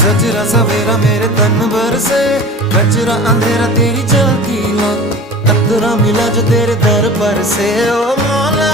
सजरा सवेरा मेरे तन भर से, कचरा अंधेरा तेरी चलती लो, कतरा मिला जो तेरे दर पर से। ओ मौला